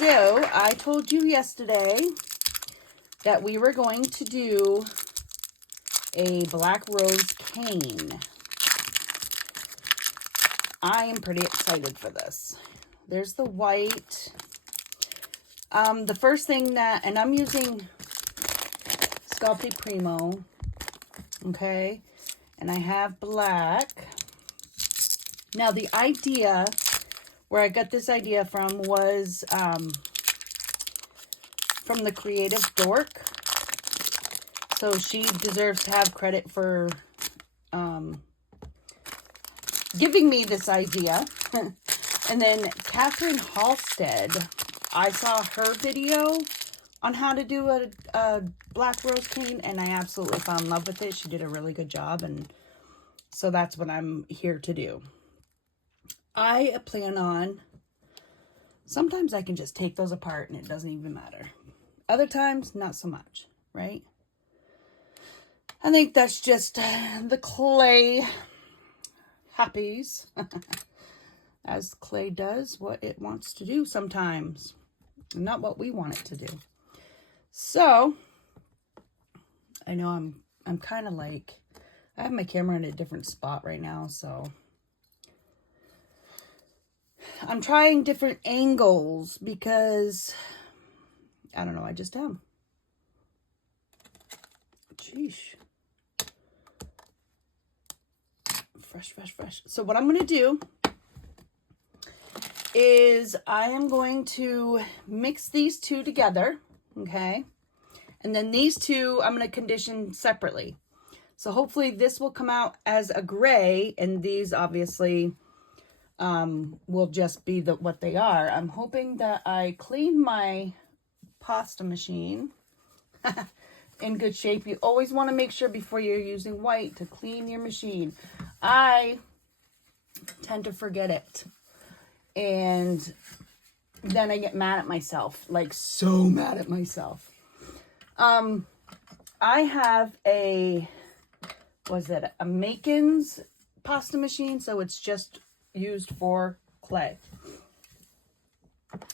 So I told you yesterday that we were going to do a black rose cane. I am pretty excited for this. There's the white. The first thing that, and I'm using Sculpey Primo, okay, and I have black. Now the idea, where I got this idea from was from the Creative Dork. So she deserves to have credit for giving me this idea. And then Catherine Halstead, I saw her video on how to do a black rose cane, and I absolutely fell in love with it. She did a really good job, and so that's what I'm here to do. I plan on, sometimes I can just take those apart and it doesn't even matter. Other times, not so much, right? I think that's just the clay happies. As clay does what it wants to do sometimes. Not what we want it to do. So, I know I'm kind of like, I have my camera in a different spot right now, so I'm trying different angles because, I don't know, I just am. Sheesh. Fresh. So what I'm going to do is I am going to mix these two together, okay? And then these two I'm going to condition separately. So hopefully this will come out as a gray, and these obviously will just be what they are. I'm hoping that I clean my pasta machine in good shape. You always want to make sure before you're using white to clean your machine. I tend to forget it. And then I get mad at myself, like so mad at myself. I have a Macon's pasta machine, so it's just used for clay.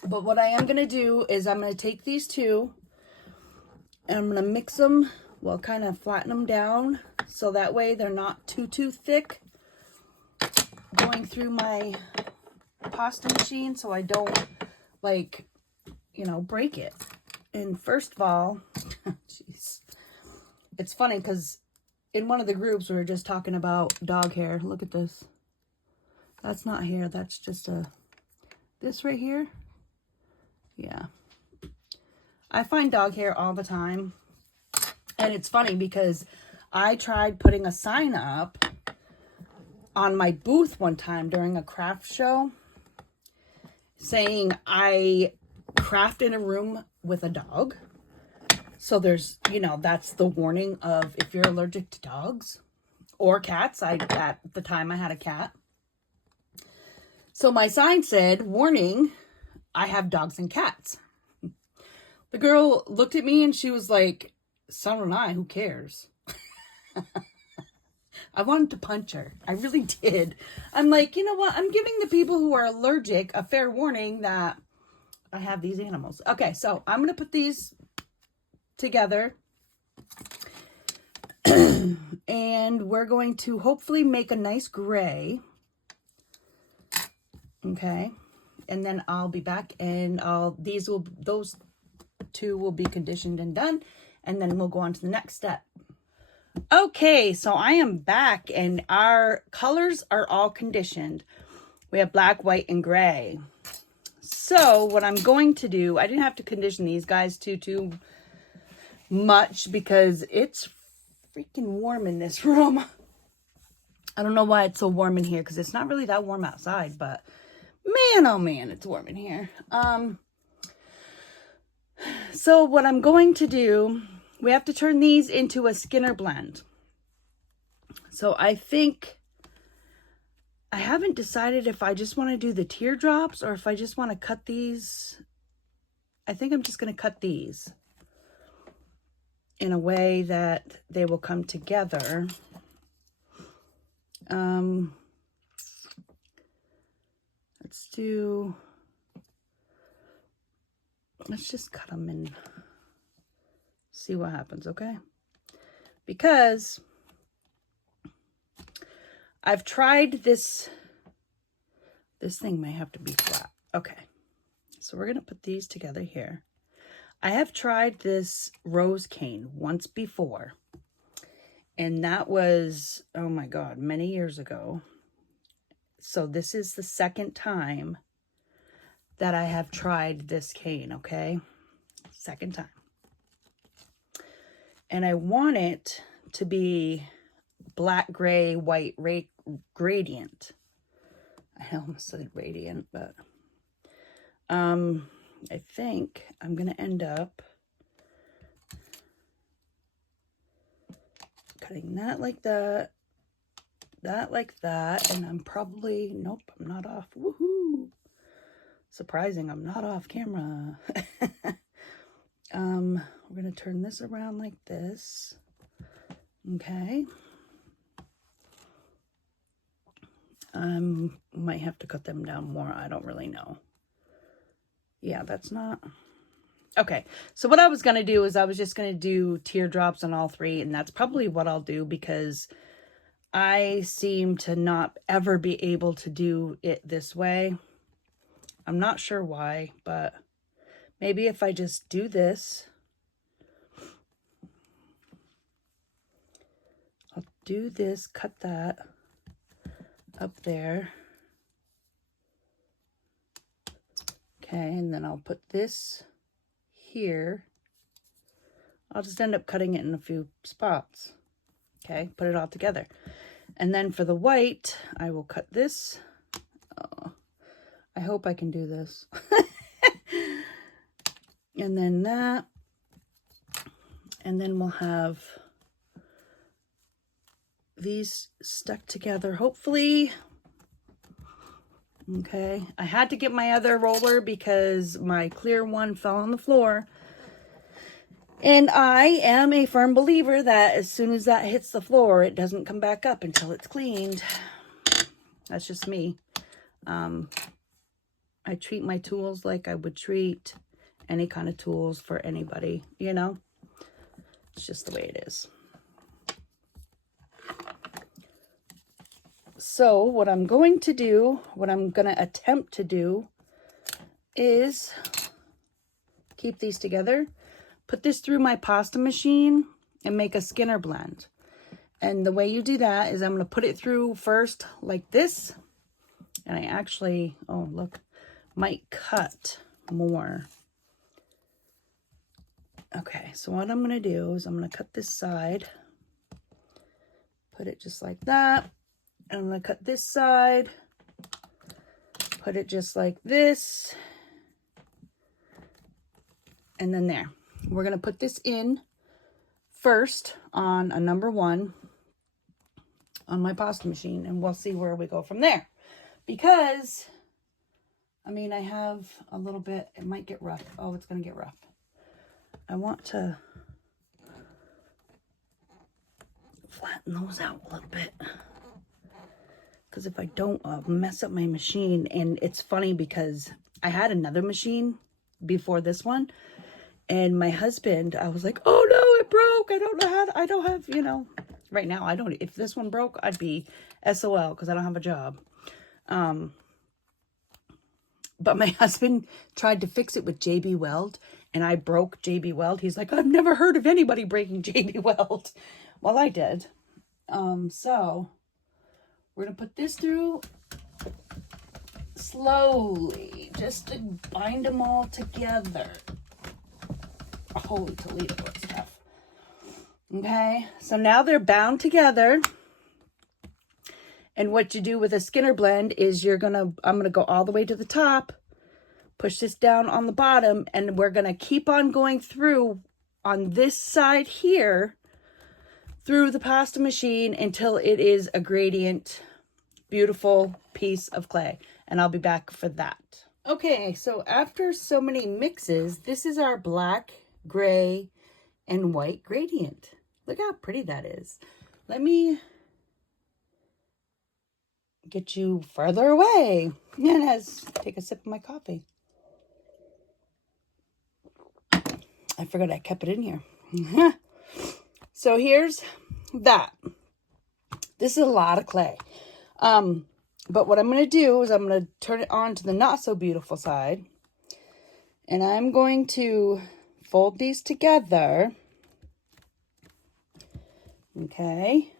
But what I am going to do is I'm going to take these two and I'm going to mix them, well, kind of flatten them down so that way they're not too thick going through my pasta machine, so I don't, like, you know, break it. And first of all, jeez, it's funny because in one of the groups we were just talking about dog hair. Look at this. That's not hair, that's just this right here. Yeah, I find dog hair all the time. And it's funny because I tried putting a sign up on my booth one time during a craft show saying I craft in a room with a dog. So there's, you know, that's the warning of if you're allergic to dogs or cats. At the time I had a cat. So my sign said, warning, I have dogs and cats. The girl looked at me and she was like, so don't I, who cares? I wanted to punch her. I really did. I'm like, you know what? I'm giving the people who are allergic a fair warning that I have these animals. Okay, so I'm going to put these together. And we're going to hopefully make a nice gray. Okay. And then I'll be back and those two will be conditioned and done. And then we'll go on to the next step. Okay, so I am back and our colors are all conditioned. We have black, white, and gray. So what I'm going to do, I didn't have to condition these guys too much because it's freaking warm in this room. I don't know why it's so warm in here because it's not really that warm outside, but man, oh man, it's warm in here. So what I'm going to do, we have to turn these into a Skinner blend. So I think, I haven't decided if I just want to do the teardrops or if I just want to cut these. I think I'm just going to cut these in a way that they will come together. Let's do, let's just cut them and see what happens, okay? Because I've tried this. This thing may have to be flat. Okay, so we're gonna put these together here. I have tried this rose cane once before, and that was, oh my God, many years ago. So this is the second time that I have tried this cane, okay? Second time. And I want it to be black, gray, white, gradient. I almost said radiant, but I think I'm going to end up cutting that like that, that like that, and I'm probably, nope, I'm not off. Woohoo! Surprising, I'm not off camera. We're going to turn this around like this. Okay. Might have to cut them down more. I don't really know. Yeah, that's not... Okay, so what I was going to do is I was just going to do teardrops on all three, and that's probably what I'll do because I seem to not ever be able to do it this way. I'm not sure why, but maybe if I just do this, I'll do this, cut that up there. Okay, and then I'll put this here. I'll just end up cutting it in a few spots. Okay, put it all together. And then for the white, I will cut this. Oh, I hope I can do this. And then that. And then we'll have these stuck together, hopefully. Okay, I had to get my other roller because my clear one fell on the floor. And I am a firm believer that as soon as that hits the floor, it doesn't come back up until it's cleaned. That's just me. I treat my tools like I would treat any kind of tools for anybody, you know? It's just the way it is. So what I'm going to do, what I'm going to attempt to do is keep these together, put this through my pasta machine and make a Skinner blend. And the way you do that is I'm going to put it through first like this. And I actually, oh look, might cut more. Okay, so what I'm going to do is I'm going to cut this side, put it just like that. And I'm going to cut this side, put it just like this, and then there. We're going to put this in first on a number 1 on my pasta machine, and we'll see where we go from there. Because, I mean, I have a little bit, it might get rough. Oh, it's going to get rough. I want to flatten those out a little bit. Because if I don't, I'll mess up my machine. And it's funny because I had another machine before this one. And my husband, I was like, oh no, it broke. I don't know how to, I don't have, you know, right now, I don't, if this one broke, I'd be SOL because I don't have a job. But my husband tried to fix it with JB Weld. And I broke JB Weld. He's like, I've never heard of anybody breaking JB Weld. Well, I did. So we're going to put this through slowly, just to bind them all together. Holy Toledo, it's tough. Okay, so now they're bound together. And what you do with a Skinner blend is I'm going to go all the way to the top, push this down on the bottom, and we're going to keep on going through on this side here through the pasta machine until it is a gradient, beautiful piece of clay. And I'll be back for that. Okay, so after so many mixes, this is our black, gray, and white gradient. Look how pretty that is. Let me get you further away and take a sip of my coffee. I forgot I kept it in here. So here's that. This is a lot of clay. But what I'm going to do is I'm going to turn it on to the not so beautiful side. And I'm going to fold these together. Okay.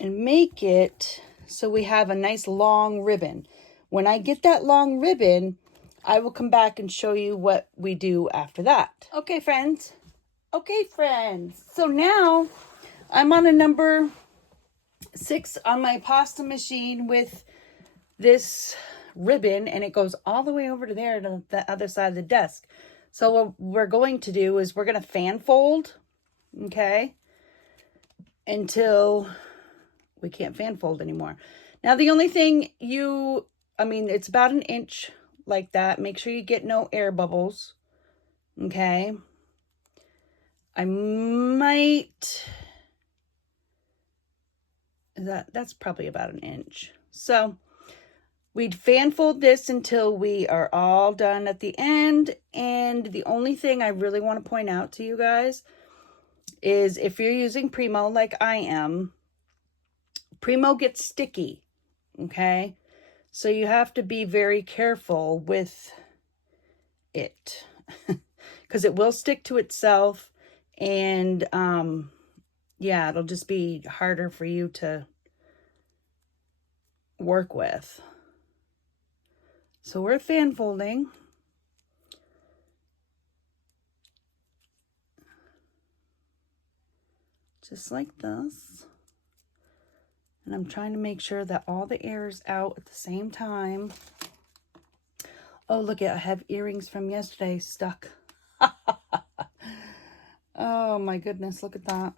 And make it so we have a nice long ribbon. When I get that long ribbon, I will come back and show you what we do after that. Okay, friends. So now I'm on a number 6 on my pasta machine with this ribbon, and it goes all the way over to there to the other side of the desk. So what we're going to do is we're going to fan fold, okay, until we can't fan fold anymore. Now, the only thing it's about an inch like that. Make sure you get no air bubbles, okay. That's probably about an inch. So we'd fan fold this until we are all done at the end. And the only thing I really want to point out to you guys is if you're using Primo like I am, Primo gets sticky, okay? So you have to be very careful with it because it will stick to itself, and yeah, it'll just be harder for you to work with. So we're fan folding. Just like this. And I'm trying to make sure that all the air is out at the same time. Oh, look at, I have earrings from yesterday stuck. Oh my goodness, look at that.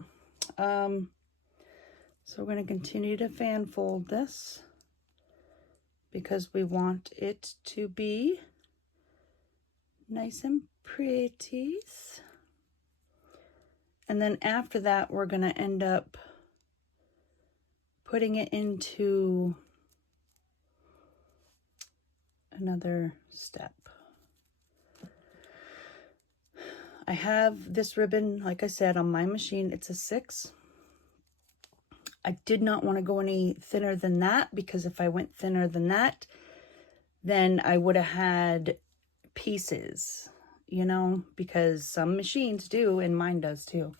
So we're going to continue to fan fold this because we want it to be nice and pretty. And then after that, we're going to end up putting it into another step. I have this ribbon, like I said, on my machine. It's a 6. I did not want to go any thinner than that because if I went thinner than that, then I would have had pieces, you know, because some machines do, and mine does too.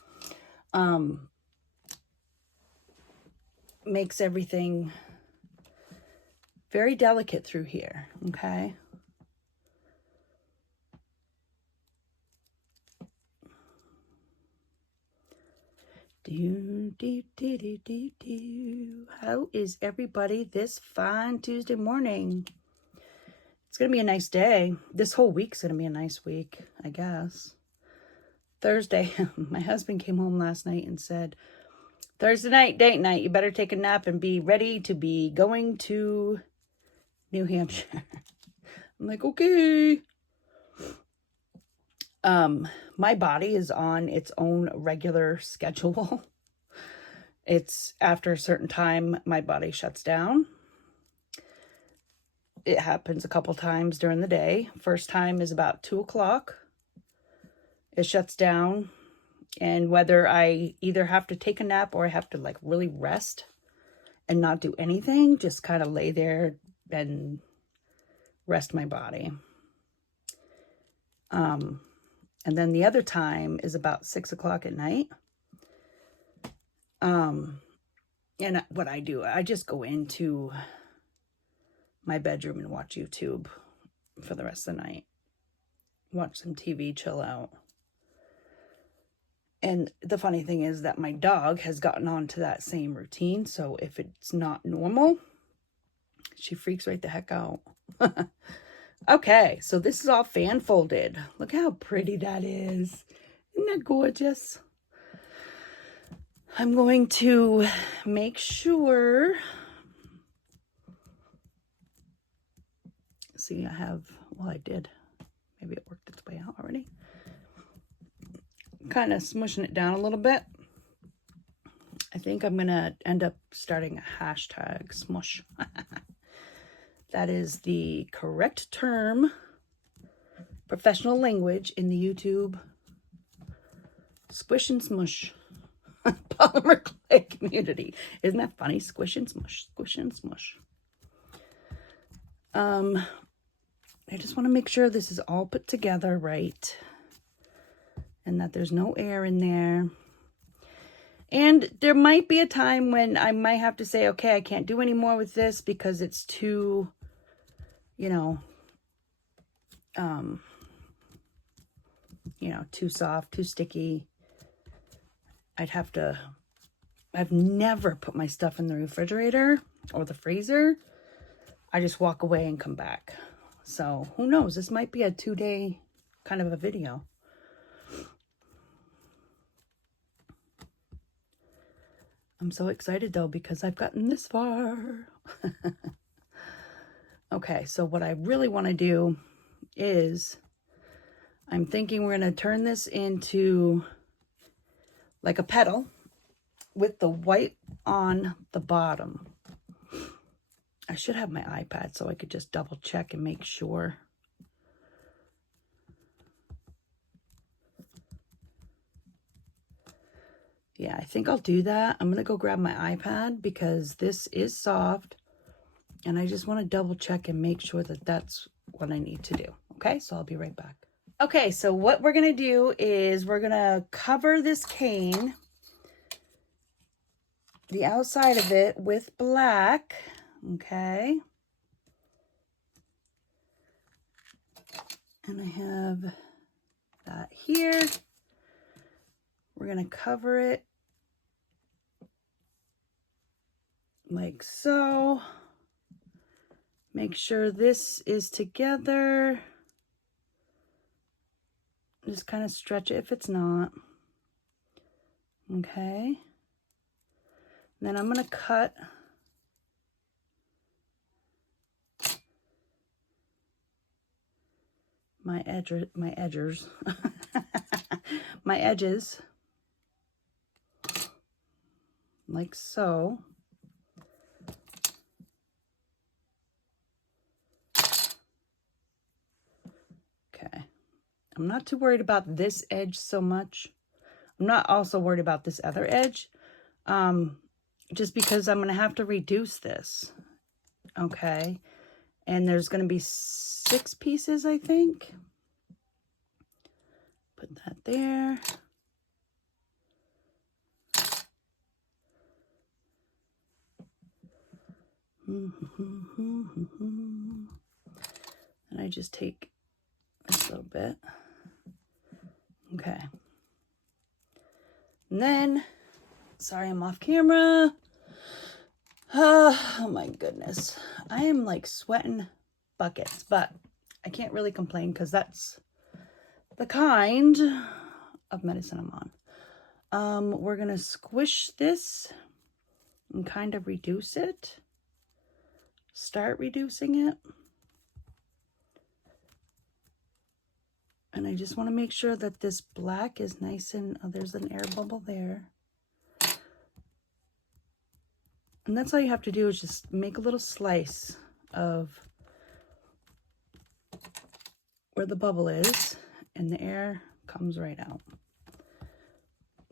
Makes everything very delicate through here, okay? How is everybody this fine Tuesday morning? It's going to be a nice day. This whole week's going to be a nice week, I guess. Thursday, my husband came home last night and said, Thursday night, date night, you better take a nap and be ready to be going to New Hampshire. I'm like, okay. My body is on its own regular schedule. It's after a certain time, my body shuts down. It happens a couple times during the day. First time is about 2 o'clock. It shuts down. And whether I either have to take a nap or I have to like really rest and not do anything, just kind of lay there and rest my body. And then the other time is about 6 o'clock at night. And what I do, I just go into my bedroom and watch YouTube for the rest of the night. Watch some TV, chill out. And the funny thing is that my dog has gotten on to that same routine. So if it's not normal, she freaks right the heck out. Okay, so this is all fan folded. Look how pretty that is. Isn't that gorgeous? I'm going to make sure. See, I did. Maybe it worked its way out already. Kind of smushing it down a little bit. I think I'm going to end up starting a hashtag smush. That is the correct term professional language in the YouTube squish and smush polymer clay community. Isn't that funny? Squish and smush, squish and smush. I just want to make sure this is all put together right and that there's no air in there. And there might be a time when I might have to say, okay, I can't do any more with this because it's too, too soft, too sticky. I've never put my stuff in the refrigerator or the freezer. I just walk away and come back. So who knows? This might be a 2-day kind of a video. I'm so excited though because I've gotten this far. Okay, so what I really want to do is I'm thinking we're going to turn this into like a petal with the white on the bottom. I should have my iPad so I could just double check and make sure. Yeah, I think I'll do that. I'm going to go grab my iPad because this is soft and I just want to double check and make sure that that's what I need to do. Okay, so I'll be right back. Okay, so what we're going to do is we're going to cover this cane, the outside of it, with black. Okay. And I have that here. We're going to cover it like so. Make sure this is together. Just kind of stretch it if it's not. Okay. Then I'm going to cut my edges like so. Okay. I'm not too worried about this edge so much. I'm not also worried about this other edge. Just because I'm going to have to reduce this. Okay. And there's going to be 6 pieces, I think. Put that there. And I just take this little bit. Okay. And then, sorry, I'm off camera. Oh my goodness. I am like sweating buckets, but I can't really complain because that's the kind of medicine I'm on. We're going to squish this and kind of reduce it. Start reducing it. And I just want to make sure that this black is nice and, oh, there's an air bubble there. And that's all you have to do is just make a little slice of where the bubble is and the air comes right out.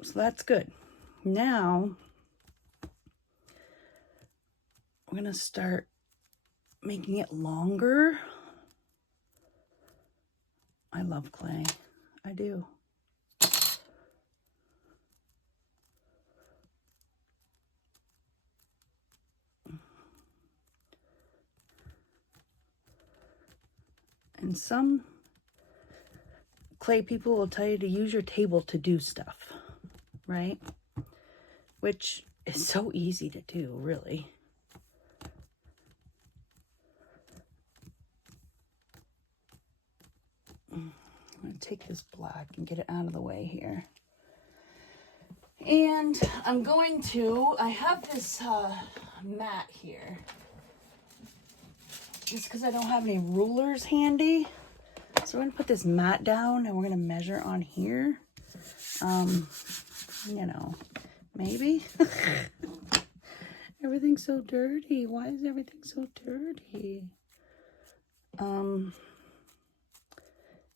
So that's good. Now we're going to start making it longer. I love clay. I do. And some clay people will tell you to use your table to do stuff, right? Which is so easy to do, really. I'm going to take this black and get it out of the way here. And I'm going to, I have this mat here. Just because I don't have any rulers handy. So we're going to put this mat down and we're going to measure on here. You know, maybe. Everything's so dirty. Why is everything so dirty?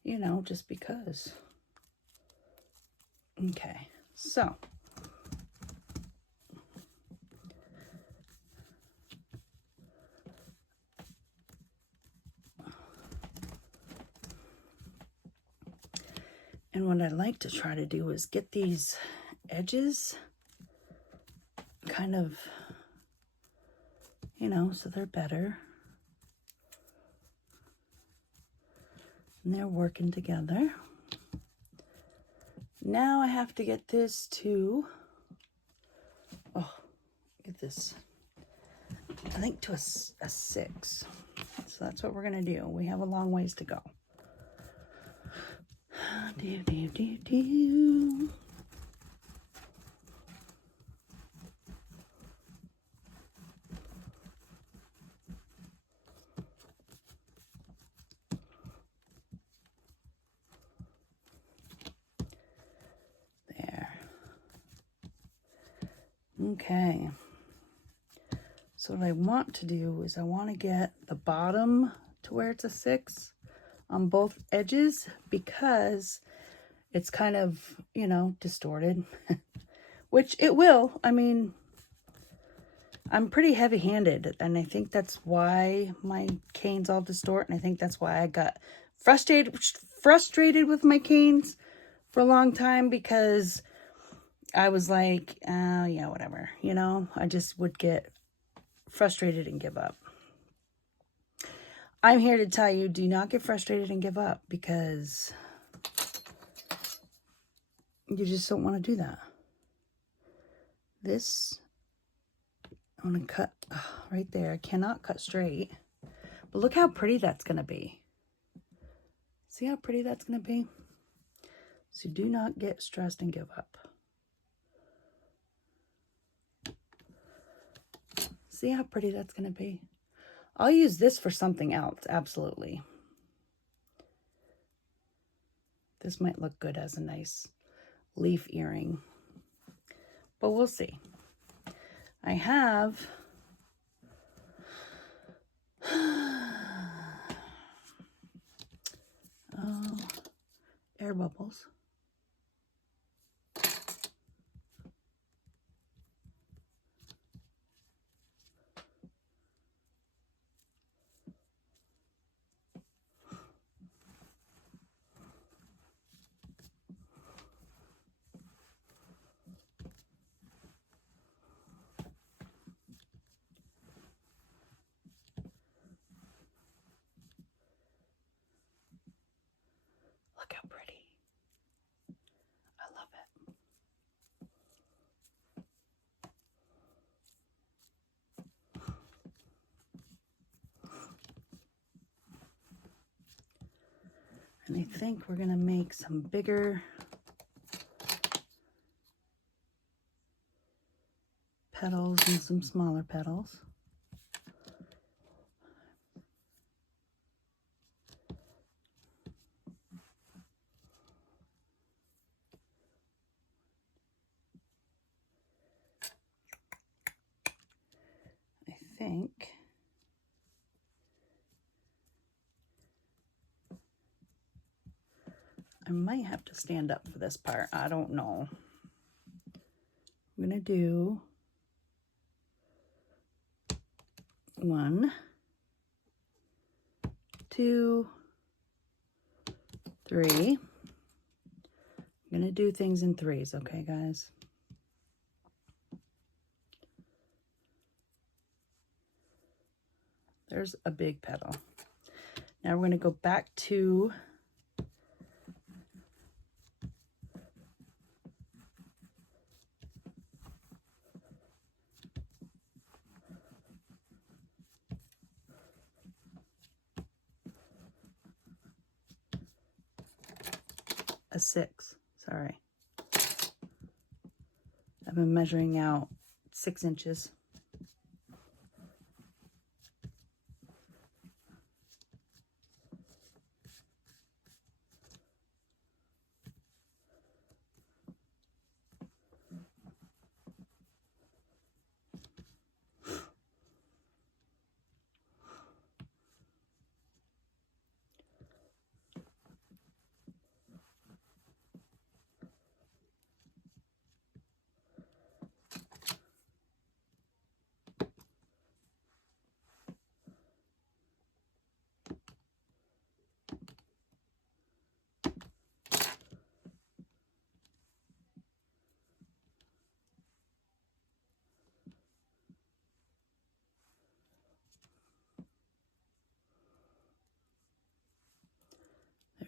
you know, just because. Okay, so and what I like to try to do is get these edges kind of, you know, so they're better. And they're working together. Now I have to get this to, oh, get this, I think to a 6. So that's what we're going to do. We have a long ways to go. There. Okay. So what I want to do is I want to get the bottom to where it's a 6 on both edges, because it's kind of, you know, distorted, which it will. I mean, I'm pretty heavy-handed, and I think that's why my canes all distort, and I think that's why I got frustrated with my canes for a long time, because I was like, yeah, whatever, you know, I just would get frustrated and give up. I'm here to tell you, do not get frustrated and give up, because you just don't want to do that. This, I'm going to cut right there. I cannot cut straight, but look how pretty that's going to be. See how pretty that's going to be? So do not get stressed and give up. See how pretty that's going to be? I'll use this for something else, absolutely. This might look good as a nice leaf earring, but we'll see. I have air bubbles. Look how pretty. I love it. And I think we're going to make some bigger petals and some smaller petals. I think I might have to stand up for this part. I don't know. I'm going to do 1, 2, 3. I'm going to do things in 3s, okay, guys? There's a big petal. Now we're going to go back to a 6. Sorry. I've been measuring out 6 inches.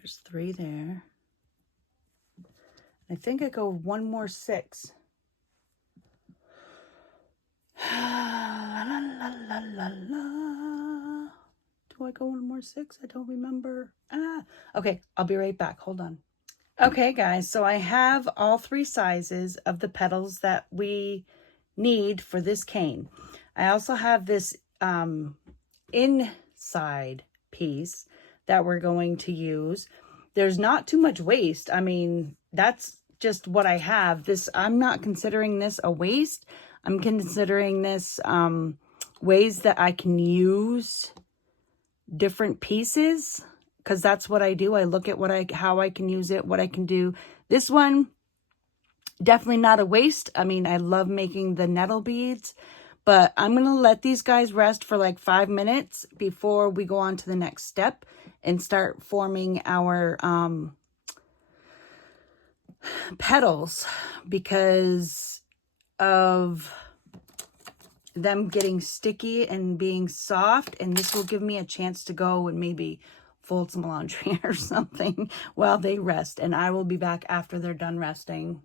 There's 3 there. I think I go 1 more 6. La, la, la, la, la, la. Do I go 1 more 6? I don't remember. Okay, I'll be right back. Hold on. Okay, guys, so I have all 3 sizes of the petals that we need for this cane. I also have this inside piece that we're going to use. There's not too much waste. I mean, that's just what I have. This, I'm not considering this a waste. I'm considering this ways that I can use different pieces, because that's what I do. I look at how I can use it, what I can do. This one, definitely not a waste. I mean, I love making the nettle beads, but I'm going to let these guys rest for like 5 minutes before we go on to the next step and start forming our petals, because of them getting sticky and being soft. And this will give me a chance to go and maybe fold some laundry or something while they rest. And I will be back after they're done resting.